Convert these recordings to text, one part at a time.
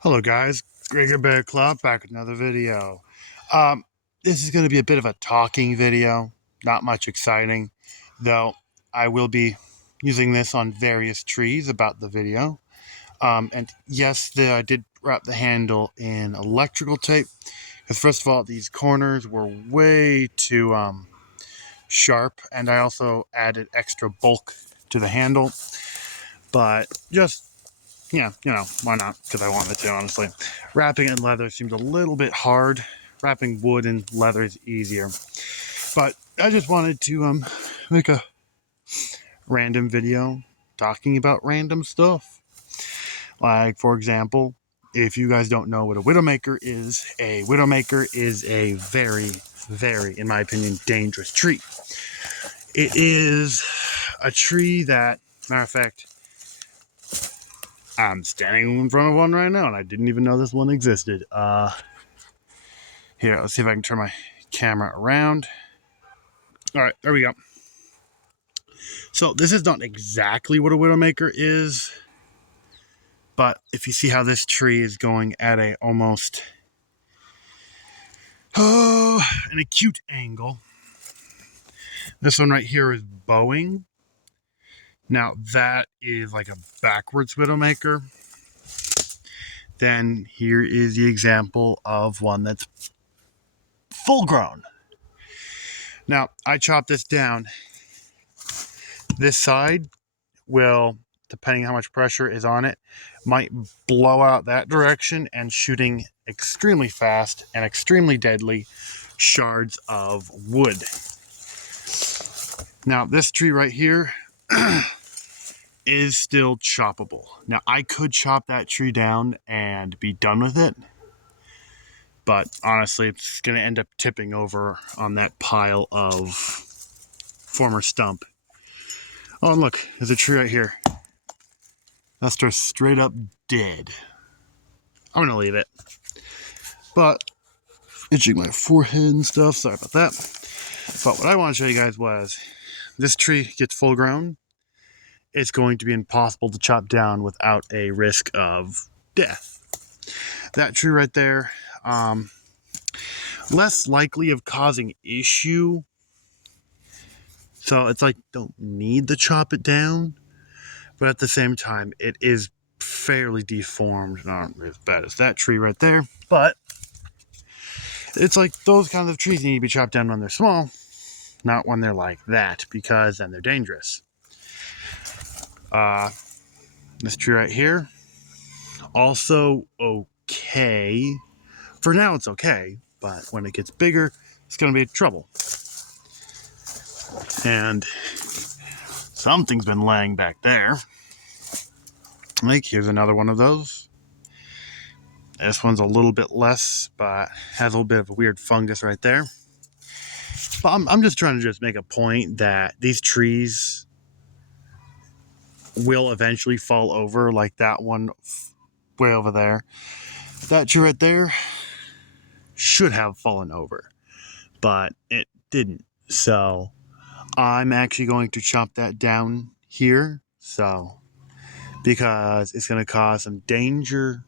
Hello guys, Gregor Bear Club back with another video. Um, this is going to be a bit of a talking video, not much exciting, though I will be using this on various trees about the video. And yes, I did wrap the handle in electrical tape, because first of all, these corners were way too sharp, and I also added extra bulk to the handle, but just yeah, why not? Because I wanted to, honestly. Wrapping it in leather seems a little bit hard. Wrapping wood and leather is easier. But I just wanted to make a random video talking about random stuff. Like, for example, if you guys don't know what a widowmaker is a very, very, in my opinion, dangerous tree. It is a tree that, matter of fact, I'm standing in front of one right now, and I didn't even know this one existed. Here, let's see if I can turn my camera around. All right, there we go. So this is not exactly what a widowmaker is, but if you see how this tree is going at a almost an acute angle, this one right here is bowing. Now that is like a backwards widowmaker. Then here is the example of one that's full grown. Now I chopped this down. This side will, depending on how much pressure is on it, might blow out that direction and shooting extremely fast and extremely deadly shards of wood. Now this tree right here is still choppable. Now I could chop that tree down and be done with it, but honestly it's going to end up tipping over on that pile of former stump. Oh, and look, there's a tree right here. That's just straight up dead. I'm going to leave it. But itching my forehead and stuff. Sorry about that. But what I want to show you guys was this tree gets full grown. It's going to be impossible to chop down without a risk of death. That tree right there, less likely of causing issue. So it's like, don't need to chop it down. But at the same time, it is fairly deformed. Not as bad as that tree right there. But it's like those kinds of trees need to be chopped down when they're small, not when they're like that, because then they're dangerous. This tree right here, also okay. For now, it's okay, but when it gets bigger, it's going to be trouble. And something's been laying back there. Like, here's another one of those. This one's a little bit less, but has a little bit of a weird fungus right there. But I'm just trying to just make a point that these trees will eventually fall over, like that one way over there. That tree right there should have fallen over, but it didn't. So I'm actually going to chop that down here, so because it's going to cause some danger.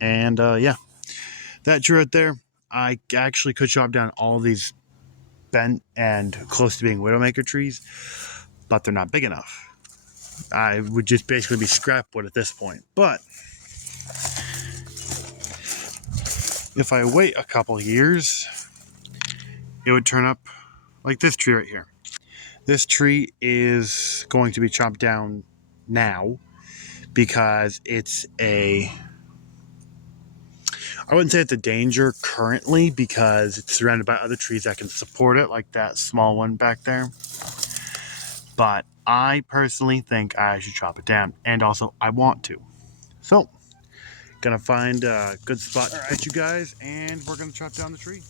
And yeah, that tree right there, I actually could chop down all these bent and close to being widowmaker trees, but they're not big enough. I would just basically be scrap wood at this point. But if I wait a couple years, it would turn up like this tree right here. This tree is going to be chopped down now because it's I wouldn't say it's a danger currently because it's surrounded by other trees that can support it, like that small one back there. But I personally think I should chop it down, and also I want to. So, gonna find a good spot to put you guys, and we're gonna chop down the tree.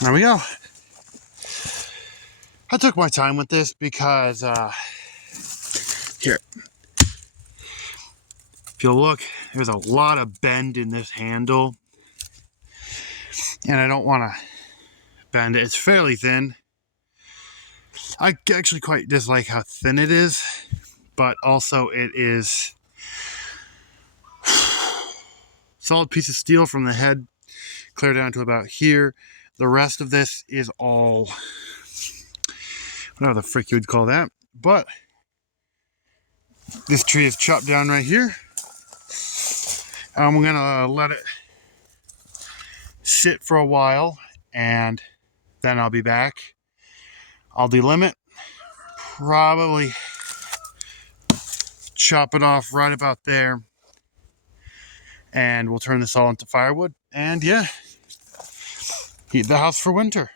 There we go. I took my time with this because, here, if you look, there's a lot of bend in this handle, and I don't want to bend it. It's fairly thin. I actually quite dislike how thin it is, but also it is solid piece of steel from the head clear down to about here. The rest of this is all, whatever the frick you would call that, but this tree is chopped down right here. I'm gonna let it sit for a while, and then I'll be back. I'll delimit, probably chop it off right about there, and we'll turn this all into firewood, and yeah, heat the house for winter.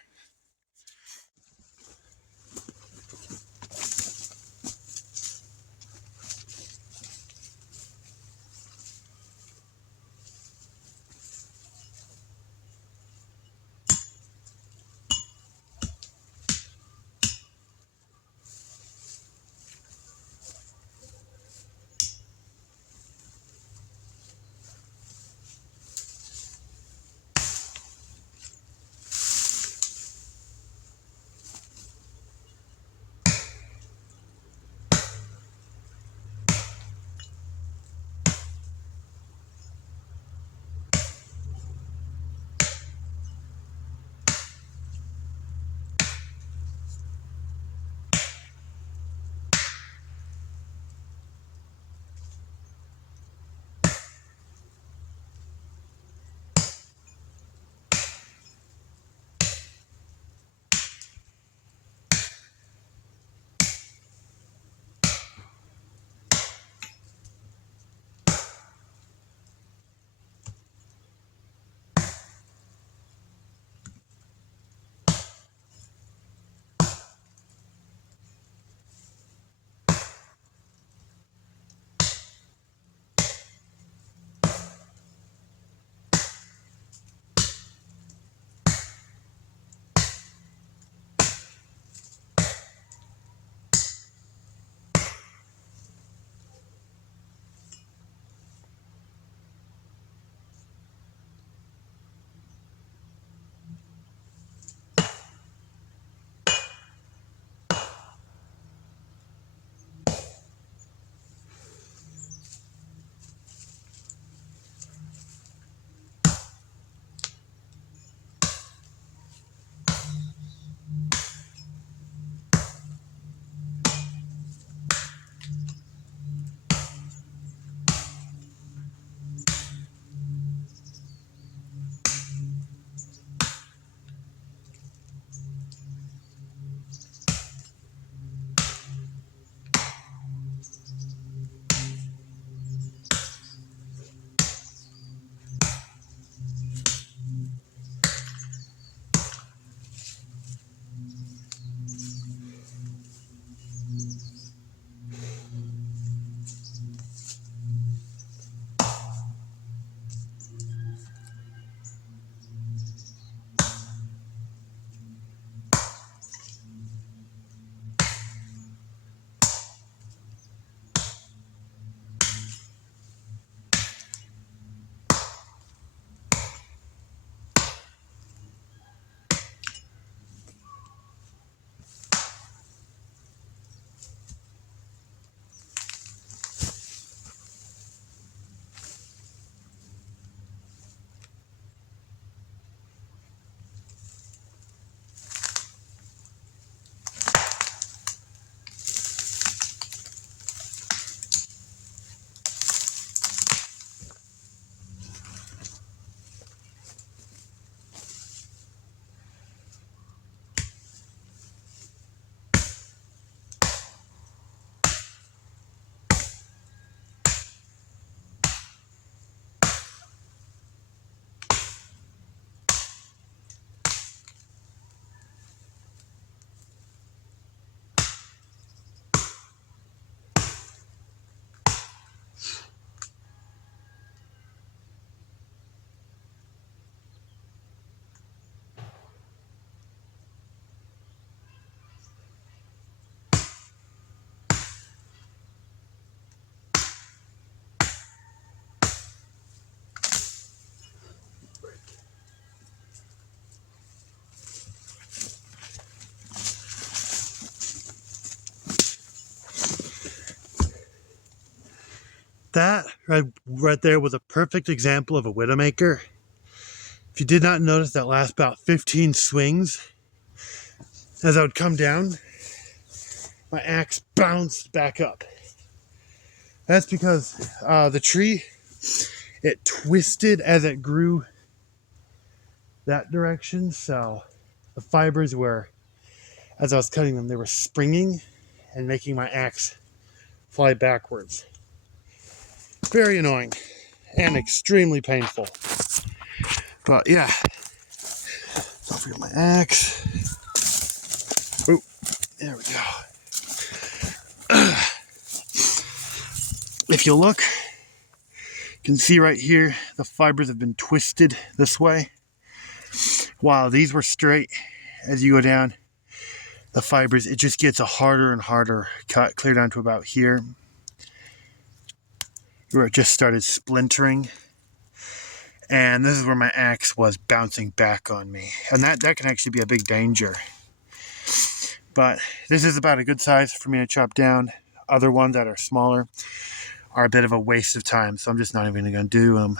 right there was a perfect example of a Widowmaker. If you did not notice, that last about 15 swings, as I would come down, my axe bounced back up. That's because the tree, it twisted as it grew that direction. So the fibers were, as I was cutting them, they were springing and making my axe fly backwards. Very annoying and extremely painful. But yeah, don't forget my axe. Oh, there we go. If you look, you can see right here, the fibers have been twisted this way. While these were straight, as you go down, the fibers, it just gets a harder and harder cut, clear down to about here, where it just started splintering. And this is where my axe was bouncing back on me. And that can actually be a big danger. But this is about a good size for me to chop down. Other ones that are smaller are a bit of a waste of time, so I'm just not even going to do them.